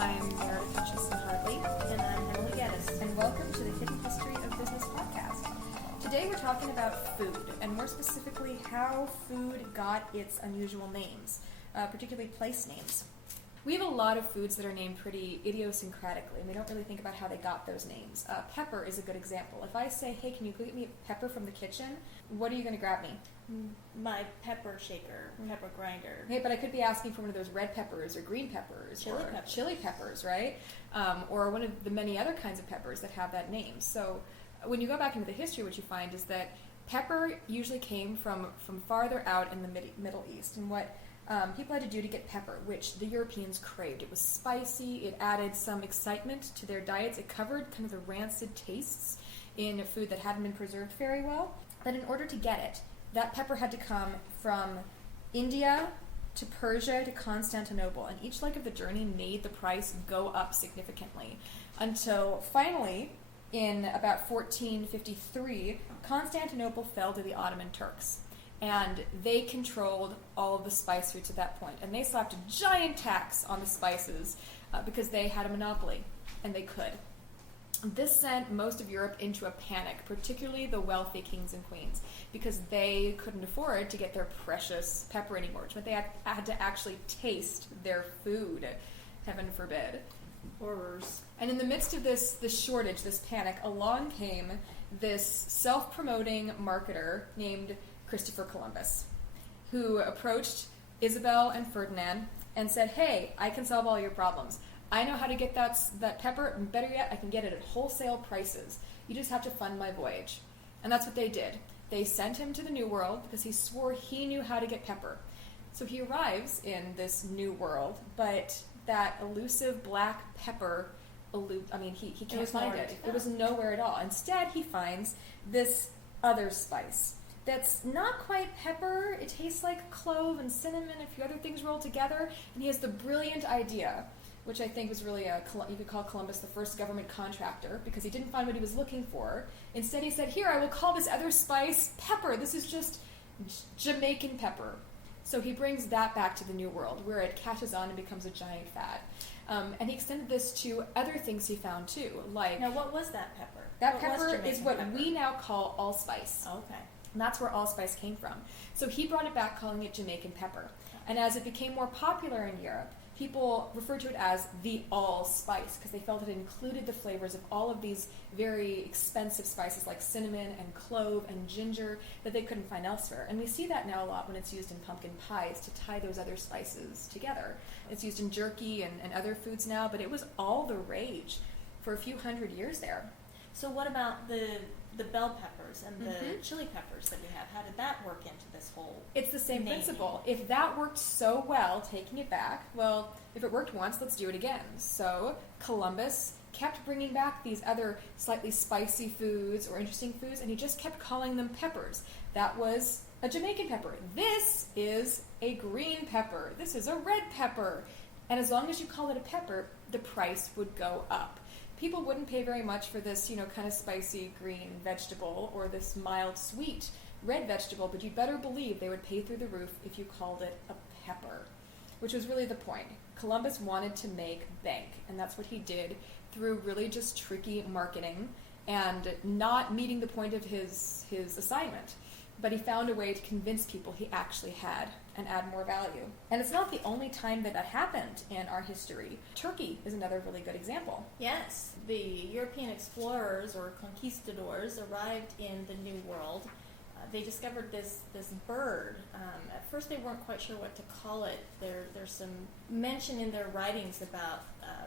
I'm Meredith Hutchison, Hartley. And I'm Emily Geddes. And welcome to the Hidden History of Business podcast. Today we're talking about food, and more specifically how food got its unusual names, particularly place names. We have a lot of foods that are named pretty idiosyncratically, and we don't really think about how they got those names. Pepper is a good example. If I say, hey, can you go get me pepper from the kitchen, what are you going to grab me? My pepper shaker, pepper grinder. Hey, but I could be asking for one of those red peppers or green peppers chili peppers, right? Or one of the many other kinds of peppers that have that name. So when you go back into the history, what you find is that pepper usually came from farther out in the Middle East. And what people had to do to get pepper, which the Europeans craved. It was spicy, it added some excitement to their diets, it covered kind of the rancid tastes in food that hadn't been preserved very well. But in order to get it, that pepper had to come from India to Persia to Constantinople, and each leg of the journey made the price go up significantly until finally, in about 1453, Constantinople fell to the Ottoman Turks, and they controlled all of the spice routes at that point, and they slapped a giant tax on the spices because they had a monopoly, and they could. This sent most of Europe into a panic, particularly the wealthy kings and queens, because they couldn't afford to get their precious pepper anymore, which meant they had to actually taste their food, heaven forbid. Horrors. And in the midst of this shortage, this panic, along came this self-promoting marketer named Christopher Columbus, who approached Isabel and Ferdinand and said, hey, I can solve all your problems. I know how to get that pepper, and better yet, I can get it at wholesale prices. You just have to fund my voyage. And that's what they did. They sent him to the New World because he swore he knew how to get pepper. So he arrives in this New World, but that elusive black pepper, he can't find it. It was nowhere at all. Instead, he finds this other spice that's not quite pepper. It tastes like clove and cinnamon and a few other things rolled together. And he has the brilliant idea, which I think was really you could call Columbus the first government contractor, because he didn't find what he was looking for. Instead, he said, here, I will call this other spice pepper. This is just Jamaican pepper. So he brings that back to the New World, where it catches on and becomes a giant fad. And he extended this to other things he found, too. Like, now, what was that pepper? That pepper is what we now call allspice. Okay. And that's where allspice came from. So he brought it back, calling it Jamaican pepper. And as it became more popular in Europe, people referred to it as the allspice because they felt it included the flavors of all of these very expensive spices like cinnamon and clove and ginger that they couldn't find elsewhere. And we see that now a lot when it's used in pumpkin pies to tie those other spices together. It's used in jerky and other foods now, but it was all the rage for a few hundred years there. So what about the bell peppers and the chili peppers that we have? How did that work into this whole It's the same naming? principle. If that worked so well, taking it back, well, if it worked once, let's do it again. So Columbus kept bringing back these other slightly spicy foods or interesting foods, and he just kept calling them peppers. That was a Jamaican pepper. This is a green pepper. This is a red pepper. And as long as you call it a pepper, the price would go up. People wouldn't pay very much for this, kind of spicy green vegetable or this mild sweet red vegetable, but you'd better believe they would pay through the roof if you called it a pepper, which was really the point. Columbus wanted to make bank, and that's what he did through really just tricky marketing and not meeting the point of his assignment. But he found a way to convince people he actually had and add more value. And it's not the only time that happened in our history. Turkey is another really good example. Yes. The European explorers or conquistadors arrived in the New World. They discovered this bird. At first they weren't quite sure what to call it. There's some mention in their writings about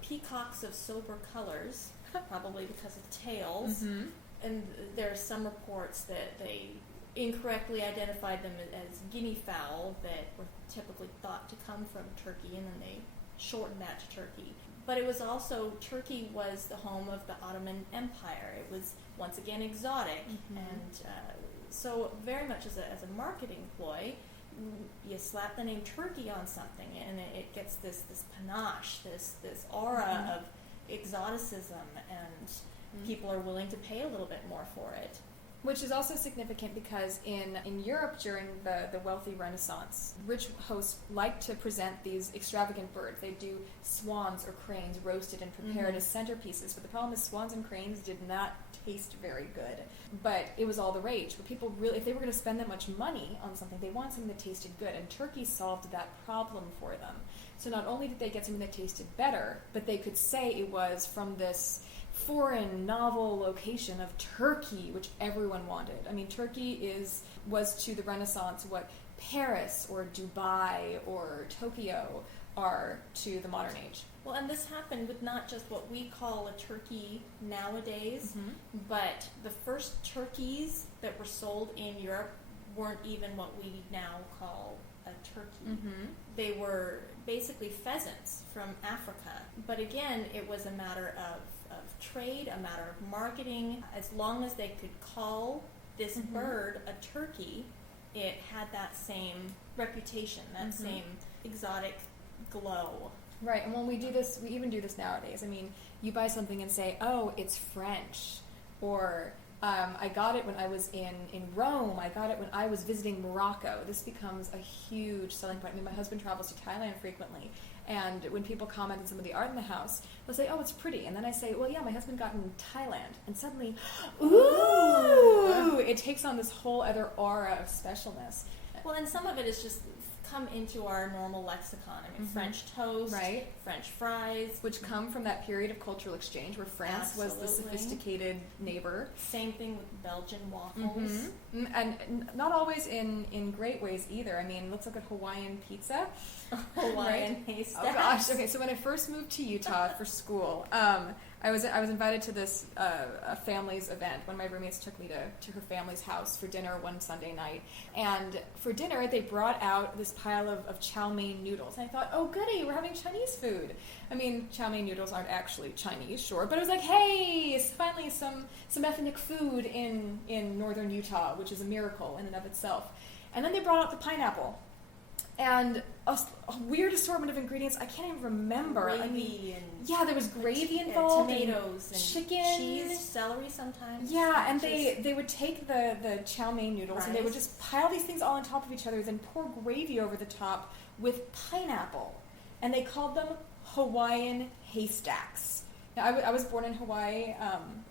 peacocks of sober colors, probably because of tails. Mm-hmm. And there are some reports that they incorrectly identified them as guinea fowl that were typically thought to come from Turkey, and then they shortened that to Turkey. But it was also, Turkey was the home of the Ottoman Empire. It was, once again, exotic. And so very much as a marketing ploy, you slap the name Turkey on something, and it gets this panache, this aura of exoticism, and people are willing to pay a little bit more for it. Which is also significant because in Europe during the wealthy Renaissance, rich hosts like to present these extravagant birds. They do swans or cranes roasted and prepared as centerpieces. But the problem is swans and cranes did not taste very good. But it was all the rage. But people really, if they were going to spend that much money on something, they wanted something that tasted good. And turkey solved that problem for them. So not only did they get something that tasted better, but they could say it was from this foreign novel location of Turkey, which everyone wanted. I mean, Turkey was to the Renaissance what Paris or Dubai or Tokyo are to the modern age. Well, and this happened with not just what we call a turkey nowadays, but the first turkeys that were sold in Europe weren't even what we now call a turkey. They were basically pheasants from Africa. But again, it was a matter of trade, a matter of marketing. As long as they could call this bird a turkey, it had that same reputation, that same exotic glow. Right, and when we do this, we even do this nowadays. I mean, you buy something and say, oh, it's French, or I got it when I was in Rome, I got it when I was visiting Morocco. This becomes a huge selling point. I mean, my husband travels to Thailand frequently, and when people comment on some of the art in the house, they'll say, oh, it's pretty. And then I say, well, yeah, my husband got it in Thailand. And suddenly, ooh, it takes on this whole other aura of specialness. Well, and some of it is just come into our normal lexicon. I mean, French toast, right, French fries. Which come from that period of cultural exchange where France was the sophisticated neighbor. Same thing with Belgian waffles. And not always in great ways either. I mean, let's look at Hawaiian pizza. Hawaiian haystacks. Oh gosh, okay, so when I first moved to Utah for school, I was invited to this a family's event. One of my roommates took me to her family's house for dinner one Sunday night. And for dinner, they brought out this pile of chow mein noodles. And I thought, oh goody, we're having Chinese food. I mean, chow mein noodles aren't actually Chinese, sure. But it was like, hey, it's finally some ethnic food in northern Utah, which is a miracle in and of itself. And then they brought out the pineapple. And a weird assortment of ingredients I can't even remember. Gravy there was gravy involved, tomatoes, and chicken, cheese, celery sometimes. Yeah, and they would take the chow mein noodles and they would just pile these things all on top of each other, then pour gravy over the top with pineapple, and they called them Hawaiian haystacks. Now, I was born in Hawaii.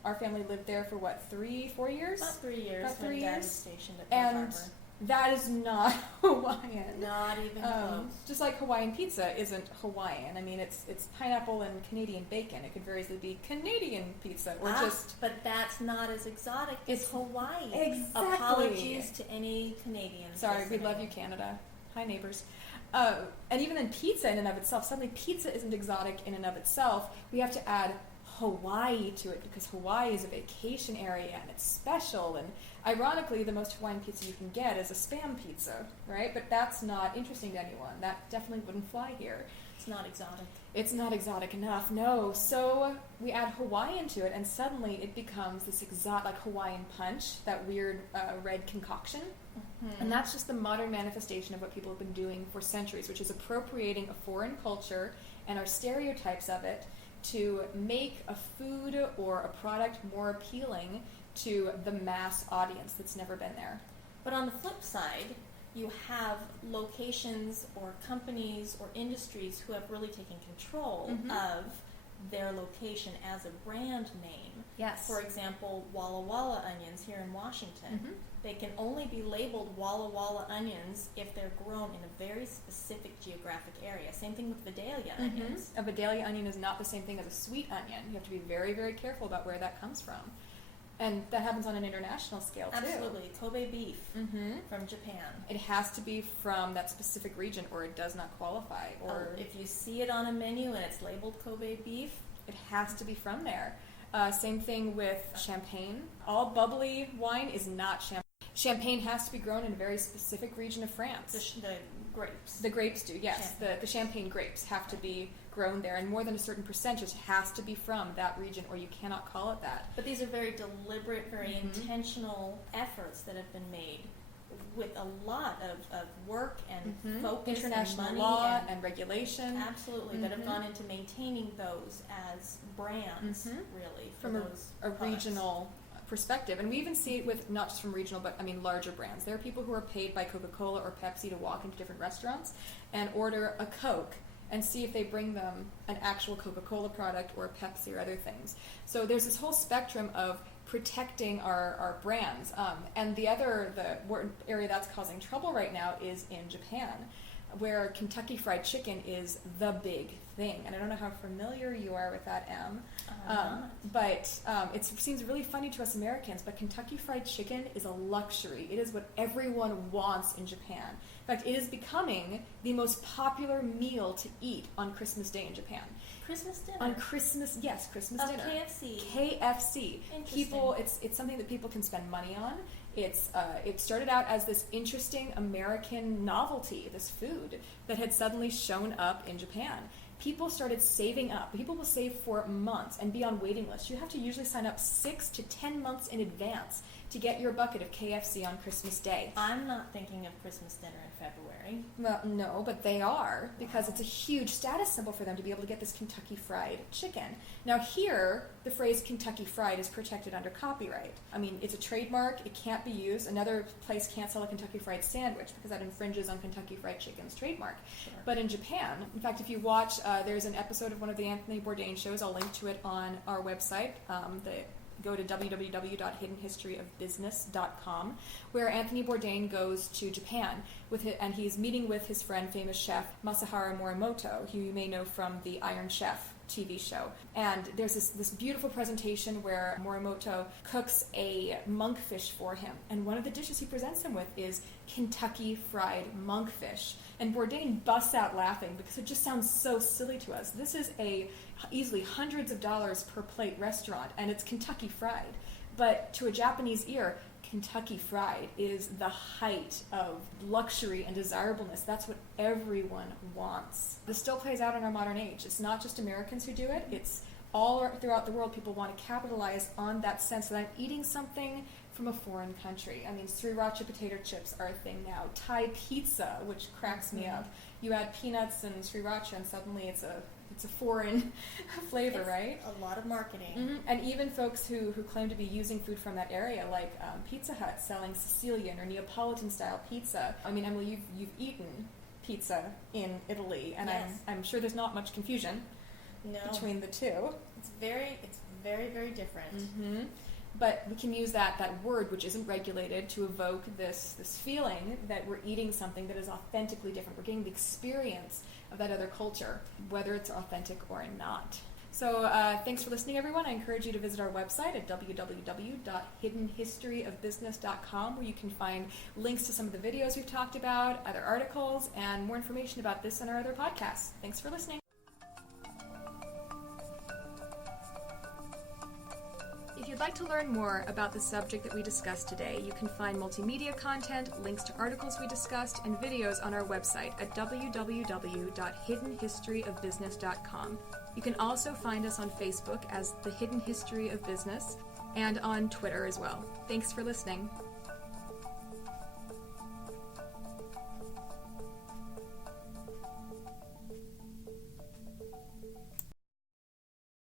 Our family lived there for 3-4 years? About 3 years. About 3 years. Stationed at Pearl Harbor. That is not Hawaiian. Not even close. Just like Hawaiian pizza isn't Hawaiian. I mean, it's pineapple and Canadian bacon. It could very easily be Canadian pizza or just... But that's not as exotic as Hawaii. Exactly. Apologies to any Canadians. Sorry, we love you, Canada. Hi, neighbors. And even then, pizza in and of itself, suddenly pizza isn't exotic in and of itself. We have to add Hawaii to it because Hawaii is a vacation area and it's special, and ironically the most Hawaiian pizza you can get is a Spam pizza, right? But that's not interesting to anyone. That definitely wouldn't fly here. It's not exotic. It's not exotic enough, no. So we add Hawaiian to it and suddenly it becomes this exotic, like Hawaiian punch, that weird red concoction. And that's just the modern manifestation of what people have been doing for centuries, which is appropriating a foreign culture and our stereotypes of it to make a food or a product more appealing to the mass audience that's never been there. But on the flip side, you have locations or companies or industries who have really taken control of their location as a brand name. Yes. For example, Walla Walla onions here in Washington. They can only be labeled Walla Walla onions if they're grown in a very specific geographic area. Same thing with Vidalia onions. A Vidalia onion is not the same thing as a sweet onion. You have to be very, very careful about where that comes from. And that happens on an international scale, too. Absolutely. Kobe beef from Japan. It has to be from that specific region or it does not qualify. Or if you see it on a menu and it's labeled Kobe beef, it has to be from there. Same thing with champagne. All bubbly wine is not champagne. Champagne has to be grown in a very specific region of France. The grapes. The grapes do, yes. The champagne grapes have to be grown there, and more than a certain percentage has to be from that region, or you cannot call it that. But these are very deliberate, very intentional efforts that have been made with a lot of work and focus, international and money law and regulation. Absolutely, that have gone into maintaining those as brands, really, from those a regional perspective. And we even see it with not just from regional, but I mean larger brands. There are people who are paid by Coca-Cola or Pepsi to walk into different restaurants and order a Coke and see if they bring them an actual Coca-Cola product or a Pepsi or other things. So there's this whole spectrum of protecting our brands. And the area that's causing trouble right now is in Japan, where Kentucky Fried Chicken is the big thing. And I don't know how familiar you are with that, Em. But it seems really funny to us Americans, but Kentucky Fried Chicken is a luxury. It is what everyone wants in Japan. In fact, it is becoming the most popular meal to eat on Christmas Day in Japan. Christmas dinner? On Christmas, yes, Christmas dinner. KFC. KFC. People, it's something that people can spend money on. It started out as this interesting American novelty, this food that had suddenly shown up in Japan. People started saving up. People will save for months and be on waiting lists. You have to usually sign up 6 to 10 months in advance to get your bucket of KFC on Christmas Day. I'm not thinking of Christmas dinner in February. Well, no, but they are, because it's a huge status symbol for them to be able to get this Kentucky Fried Chicken. Now here, the phrase Kentucky Fried is protected under copyright. I mean, it's a trademark. It can't be used. Another place can't sell a Kentucky Fried Sandwich because that infringes on Kentucky Fried Chicken's trademark. Sure. But in Japan, in fact, if you watch, there's an episode of one of the Anthony Bourdain shows. I'll link to it on our website. Go to www.hiddenhistoryofbusiness.com, where Anthony Bourdain goes to Japan and he's meeting with his friend, famous chef Masahiro Morimoto, who you may know from the Iron Chef TV show. And there's this beautiful presentation where Morimoto cooks a monkfish for him. And one of the dishes he presents him with is Kentucky Fried Monkfish. And Bourdain busts out laughing because it just sounds so silly to us. This is a easily hundreds of dollars per plate restaurant, and it's Kentucky Fried. But to a Japanese ear, Kentucky Fried is the height of luxury and desirableness. That's what everyone wants. This still plays out in our modern age. It's not just Americans who do it. It's all throughout the world. People want to capitalize on that sense that I'm eating something from a foreign country. I mean, sriracha potato chips are a thing now. Thai pizza, which cracks me up. You add peanuts and sriracha, and suddenly it's a foreign flavor, it's right? A lot of marketing. Mm-hmm. And even folks who claim to be using food from that area, like Pizza Hut selling Sicilian or Neapolitan-style pizza. I mean, Emily, you've eaten pizza in Italy, and yes. I'm sure there's not much confusion between the two. It's very, very different. Mm-hmm. But we can use that word, which isn't regulated, to evoke this feeling that we're eating something that is authentically different. We're getting the experience of that other culture, whether it's authentic or not. So thanks for listening, everyone. I encourage you to visit our website at www.hiddenhistoryofbusiness.com, where you can find links to some of the videos we've talked about, other articles, and more information about this and our other podcasts. Thanks for listening. If you'd like to learn more about the subject that we discussed today, you can find multimedia content, links to articles we discussed, and videos on our website at www.hiddenhistoryofbusiness.com. You can also find us on Facebook as The Hidden History of Business and on Twitter as well. Thanks for listening.